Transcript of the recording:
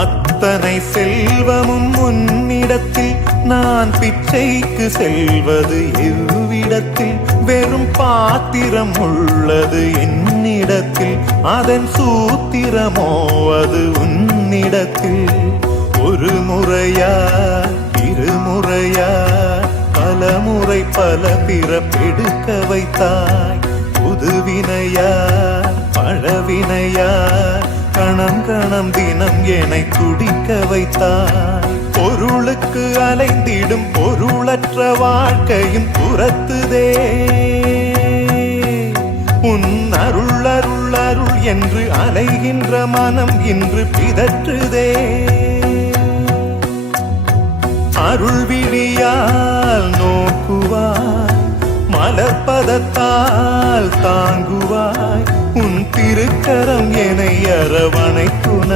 அத்தனை செல்வமும் உன்னிடத்தில் நான் பிச்சைக்கு செல்வது எவ்விடத்தில் வெறும் பாத்திரம் உள்ளது என்னிடத்தில் அதன் சூத்திரமோ அது உன்னிடத்தில் ஒரு முறையா இருமுறையா பலமுறை பல பிறப்பெடுக்க வைத்தாய் புதுவினையா பழவினையா கணம் கணம் தினம் என்னை துடிக்க வைத்தாய் பொருளுக்கு அலைந்திடும் பொருளற்ற வாழ்க்கையும் துரத்துதே உன் அருள் அருள் அருள் என்று அலைகின்ற மனம் இன்று பிதற்றுதே அருள் விழியால் நோக்குவாய் மலர்பதத்தால் தாங்குவாய் உன் திருக்கரம் என்னை அரவணைக்குன